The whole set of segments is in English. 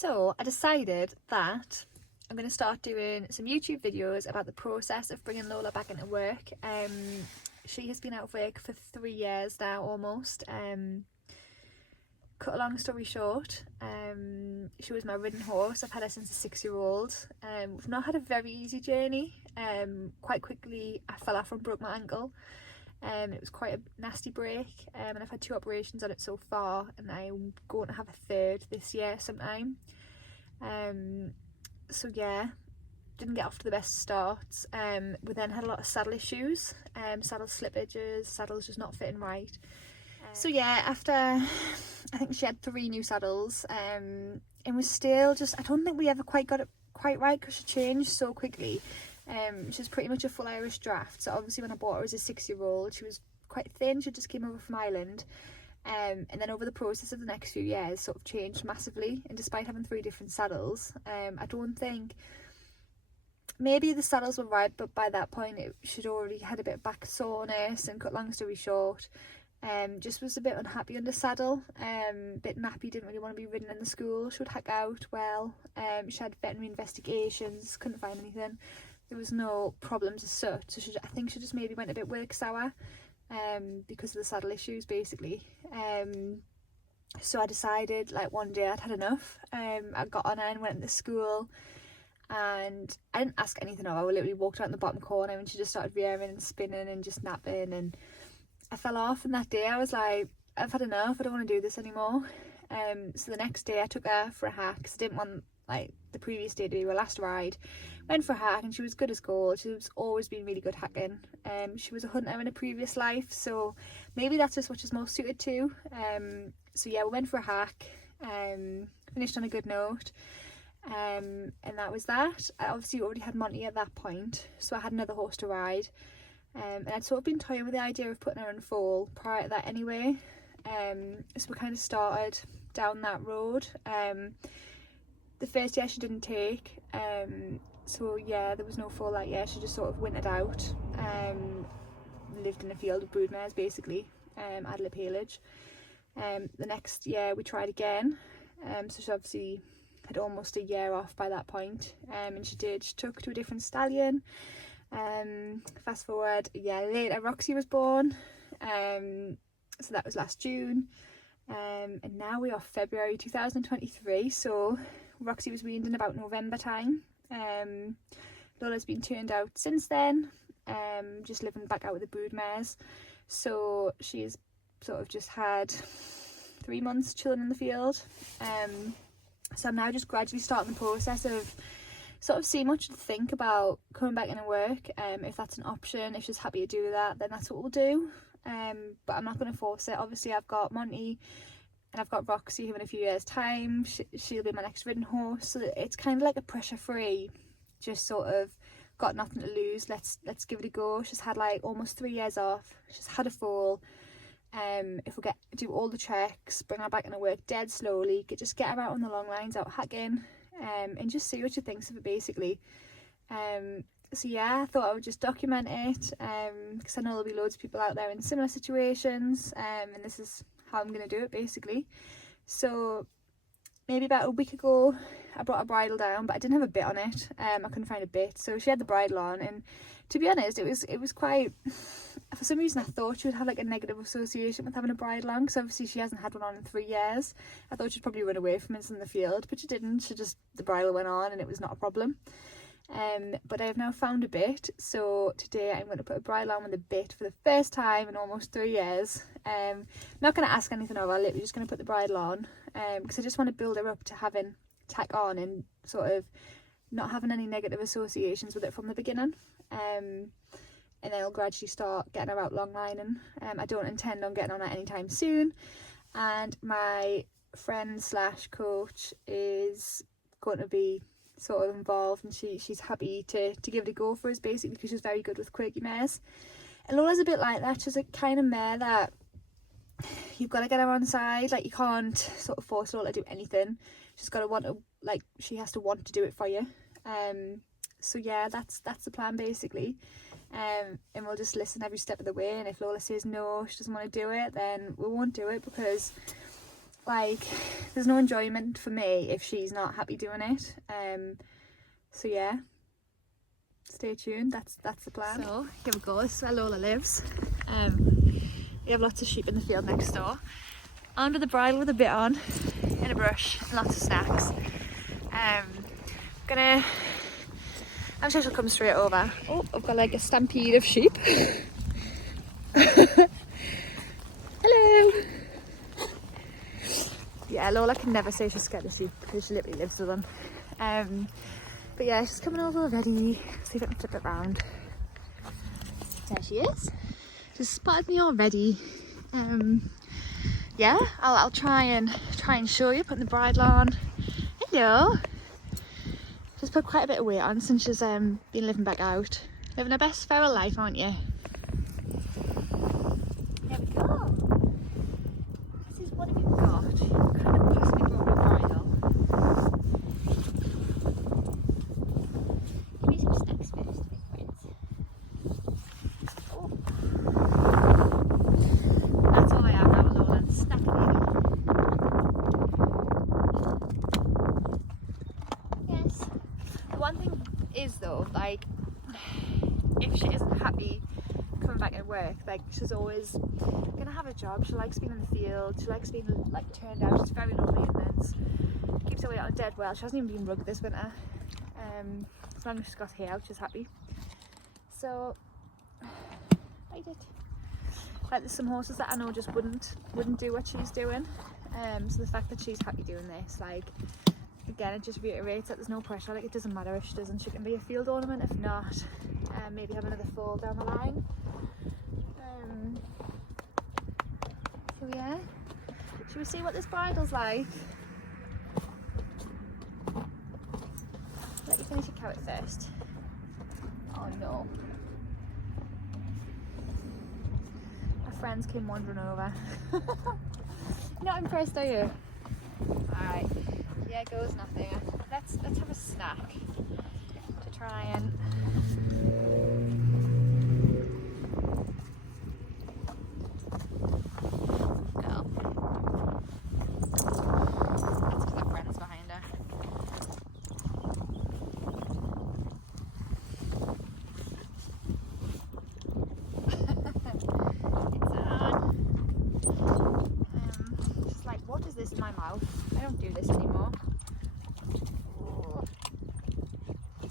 So I decided that I'm going to start doing some YouTube videos about the process of bringing Lola back into work. She has been out of work for 3 years now almost. Cut a long story short, she was my ridden horse. I've had her since a 6-year-old. We've not had a very easy journey. Quite quickly I fell off and broke my ankle. It was quite a nasty break, and I've had 2 operations on it so far, and I'm going to have a 3rd this year sometime. So yeah, didn't get off to the best starts. We then had a lot of saddle issues, saddle slippages, saddles just not fitting right. So yeah, after I think she had 3 new saddles, and was still just, I don't think we ever quite got it quite right because she changed so quickly. She's pretty much a full Irish draft, so obviously when I bought her as a 6-year-old she was quite thin. She just came over from Ireland, and then over the process of the next few years sort of changed massively. And despite having 3 different saddles, I don't think, maybe the saddles were right, but by that point she'd already had a bit of back soreness, and cut long story short, just was a bit unhappy under saddle, bit nappy, didn't really want to be ridden in the school. She would hack out well. She had veterinary investigations, couldn't find anything. There was no problems as such, so I think she just maybe went a bit work sour, because of the saddle issues basically. So I decided, like, one day I'd had enough. I got on her and went into school, and I didn't ask anything of her. I literally walked out in the bottom corner and she just started rearing and spinning and just napping, and I fell off. And that day I was like, I've had enough, I don't want to do this anymore. So the next day I took her for a hack because I didn't want, like, the previous day to do her last ride. Went for a hack and she was good as gold. She's always been really good hacking. She was a hunter in a previous life, so maybe that's just what she's most suited to. So yeah, we went for a hack, finished on a good note, and that was that. I obviously already had Monty at that point, so I had another horse to ride. And I'd sort of been toying with the idea of putting her in foal prior to that anyway. So we kind of started down that road. The first year she didn't take, so yeah, there was no foal that year. She just sort of wintered out, lived in a field of broodmares basically, Adelaide Palage. The next year we tried again, so she obviously had almost a year off by that point, and she took to a different stallion. Fast forward a year later, Roxy was born, so that was last June, and now we are February 2023, so Roxy was weaned in about November time. Lola's been turned out since then, just living back out with the broodmares, so she's sort of just had 3 months chilling in the field. So I'm now just gradually starting the process of sort of seeing what to think about coming back into work. If that's an option, if she's happy to do that, then that's what we'll do. But I'm not going to force it. Obviously I've got Monty and I've got Roxy who in a few years time she'll be my next ridden horse, so it's kind of like a pressure free, just sort of got nothing to lose, let's give it a go. She's had like almost 3 years off, she's had a foal. If we do all the checks, bring her back into work dead slowly, just get her out on the long lines, out hacking, and just see what she thinks of it basically. So yeah, I thought I would just document it, because I know there'll be loads of people out there in similar situations, and this is how I'm going to do it basically. So maybe about a week ago I brought her bridle down, but I didn't have a bit on it. I couldn't find a bit, so she had the bridle on, and to be honest it was quite, for some reason I thought she would have like a negative association with having a bridle on, because obviously she hasn't had one on in 3 years. I thought she'd probably run away from us in the field, but she didn't. The bridle went on and it was not a problem. But I have now found a bit, so today I'm going to put a bridle on with a bit for the first time in almost 3 years. I'm not going to ask anything of her, literally just going to put the bridle on, because I just want to build her up to having tack on and sort of not having any negative associations with it from the beginning. And then I'll gradually start getting her out long lining. I don't intend on getting on her anytime soon, and my friend / coach is going to be sort of involved, and she's happy to give it a go for us basically, because she's very good with quirky mares. And Lola's a bit like that. She's a kind of mare that you've got to get her on side, like you can't sort of force Lola to do anything. She's got to want to, like, she has to want to do it for you. So yeah, that's the plan basically. And we'll just listen every step of the way, and if Lola says no, she doesn't want to do it, then we won't do it, because like there's no enjoyment for me if she's not happy doing it. So yeah, stay tuned. That's the plan. So here we go. This is where Lola lives. We have lots of sheep in the field next door. Under the bridle with a bit on, and a brush, and lots of snacks. I'm sure she'll come straight over. Oh, I've got like a stampede of sheep. Hello. Yeah, Lola can never say she's scared of sheep because she literally lives with them. But yeah, she's coming over already. See if I can flip it round. There she is. She's spotted me already. Yeah, I'll try and show you, putting the bridle on. Hello. She's put quite a bit of weight on since she's been living back out. Living her best feral life, aren't you? There we go. This is what have you got? Kind of possibly broke your bridle. Give me some snacks first, my friends. Oh. That's all I have now, Lola. Snacking. Yes. The one thing is though, like, if she isn't happy coming back at work, like she's always gonna have a job. She likes being in the field, she likes being like turned out. She's very low maintenance, keeps her weight on dead well. She hasn't even been rugged this winter. As long as she's got hay out, she's happy. So I did. Like there's some horses that I know just wouldn't do what she's doing. So the fact that she's happy doing this, like, again, it just reiterates that there's no pressure. Like, it doesn't matter if she doesn't. She can be a field ornament. If not, maybe have another foal down the line. So yeah, should we see what this bridle's like? Let you finish your carrot first. Oh no. My friends came wandering over. Not impressed, are you? Alright. Yeah, goes nothing. Let's have a snack to try and go. That's because her friend's behind her. It's on. She's like, what is this in my mouth? I don't do this anymore. I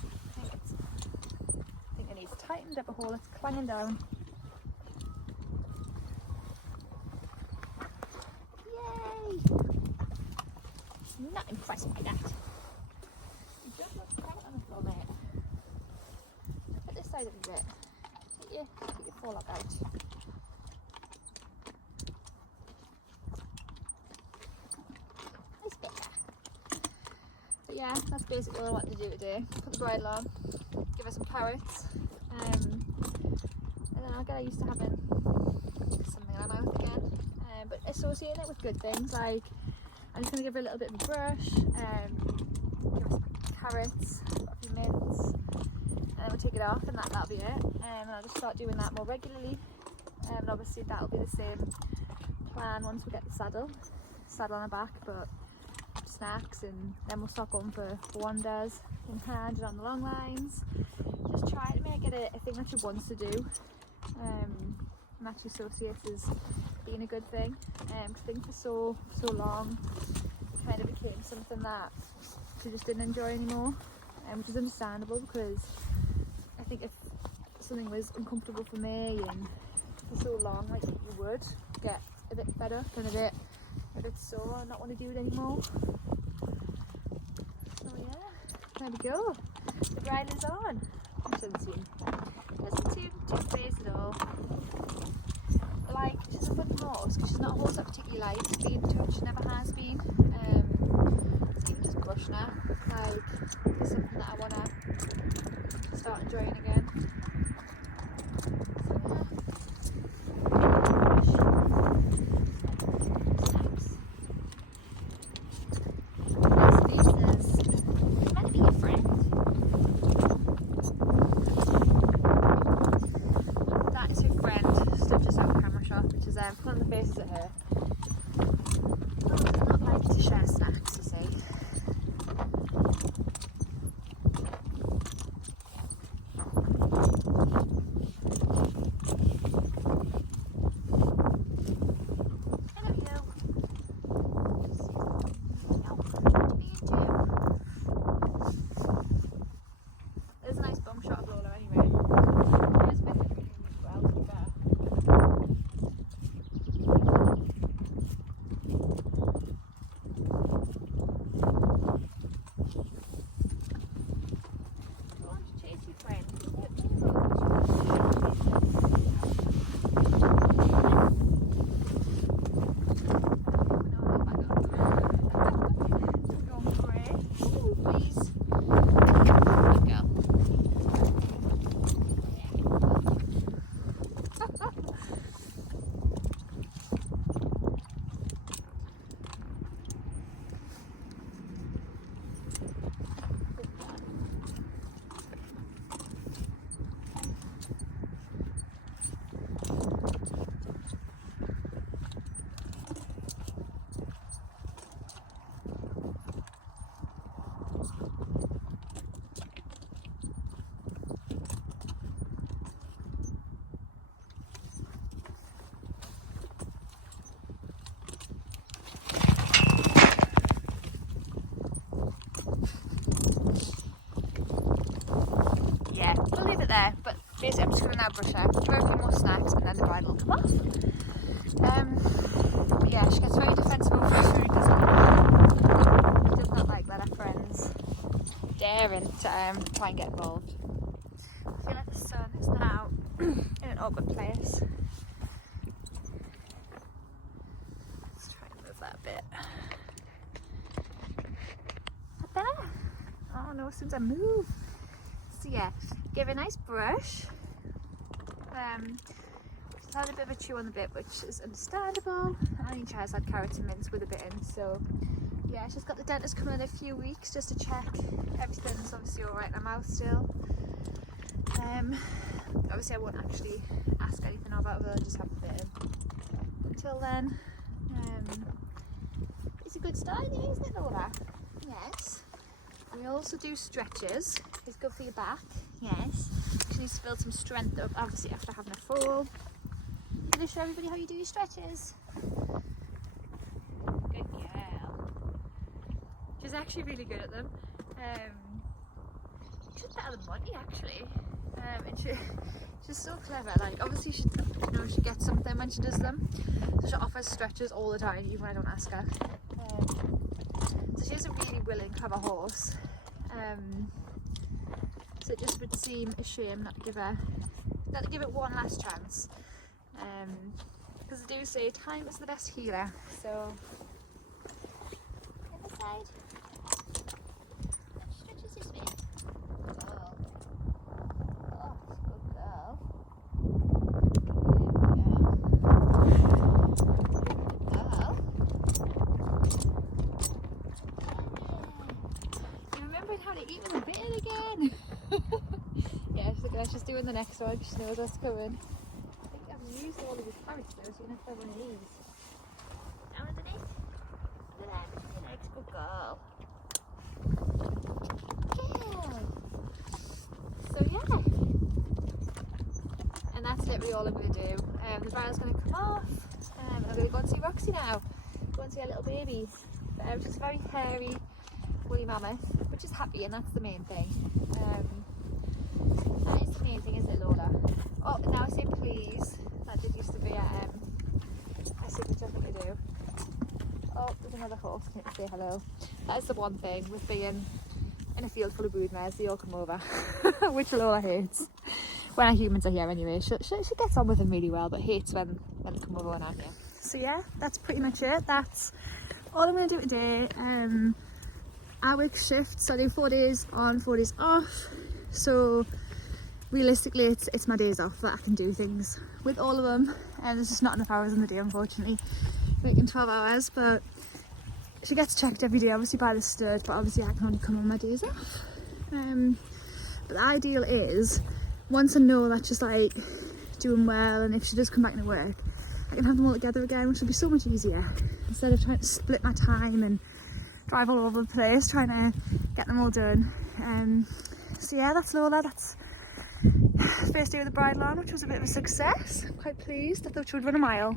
think it needs tightened up a hole. It's clanging down. Yay! Not impressed by that. You just look quite on the floor, mate. Put this side up a bit. Get your forelock out. But yeah, that's basically all I wanted to do today. Put the bridle on, give her some carrots, and then I'll get her used to having something in her mouth again. But associating it with good things, like I'm just going to give her a little bit of a brush, give her some carrots, a few mints, and then we'll take it off, and that'll be it. And I'll just start doing that more regularly. And obviously that'll be the same plan once we get the saddle on her back, but snacks, and then we'll start going for wanders in hand and on the long lines. Just try to make it a thing that she wants to do, and that she associates as being a good thing. I think for so long it kind of became something that she just didn't enjoy anymore, which is understandable, because I think if something was uncomfortable for me and for so long, like, you would get a bit fed up and a bit sore and not want to do it anymore. So yeah, there we go. The bridle is on. It doesn't seem too phased at all. Like, she's a funny horse because she's not a horse that particularly likes being touched. She never has been. It's even just brush now. Like, it's something that I want to start enjoying again. Pulling the faces at her. Oh, squeeze. Good girl. Yeah, we'll leave it there, but basically I'm just going to now brush her, give her a few more snacks and then the bridle will come off. But yeah, she gets very defensive over food, doesn't she? She does not like that her friends daring to try and get involved. I feel like the sun is now in an awkward place. Let's try and move that a bit. Not there. Oh no, as soon as I move. So yeah, give her a nice brush. She's had a bit of a chew on the bit, which is understandable. I think she has had carrots and mince with a bit in, so yeah, she's got the dentist coming in a few weeks just to check everything's obviously alright in her mouth still. Obviously I won't actually ask anything about her, I'll just have a bit in. Until then, it's a good start, isn't it, Lola? Yes. We also do stretches. It's good for your back. Yes. She needs to build some strength up, obviously after having a fall. I'm going to show everybody how you do your stretches. Good girl. She's actually really good at them. She's better than Monty actually. And she's so clever. Like obviously she, you know, she gets something when she does them. So she offers stretches all the time, even when I don't ask her. So she's a really willing, clever horse. So it just would seem a shame not to give it one last chance. Because they do say time is the best healer. So other side. Stretches this way. Oh, oh, good girl. How to eat with a bit again. Yeah, she's doing the next one. She knows what's coming. I think I've used all of these carrots though, so you're gonna have one of these. Down underneath. Look at that. Your legs, good girl. Yeah. So yeah. And that's literally all I'm gonna do. The bridle's gonna come off. I'm gonna go and see Roxy now. Go and see our little baby. She's very hairy, woolly mammoth, which is happy, and that's the main thing. That is the main thing, isn't it, Lola? Oh, now I say please. That did used to be a signature thing to do. Oh, there's another horse. Can you say hello? That is the one thing with being in a field full of broodmares, they all come over, which Lola hates. When our humans are here anyway, she gets on with them really well, but hates when they come over when I'm here. So yeah, that's pretty much it. That's all I'm going to do today. I work shifts, so I do 4 days on, 4 days off. So realistically, it's my days off that I can do things with all of them. And there's just not enough hours in the day, unfortunately. Working 12 hours, but she gets checked every day, obviously by the stud, but obviously I can only come on my days off. But the ideal is, once I know that she's like doing well, and if she does come back to work, I can have them all together again, which will be so much easier. Instead of trying to split my time and drive all over the place trying to get them all done. So yeah, that's Lola. That's first day with the bridle on, which was a bit of a success. I'm quite pleased. I thought she would run a mile.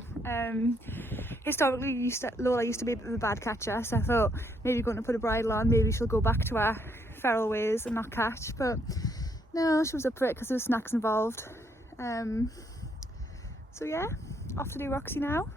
Historically, Lola used to be a bit of a bad catcher, so I thought maybe going to put a bridle on, maybe she'll go back to her feral ways and not catch. But no, she was up for it because there was snacks involved. So yeah, off to do Roxy now.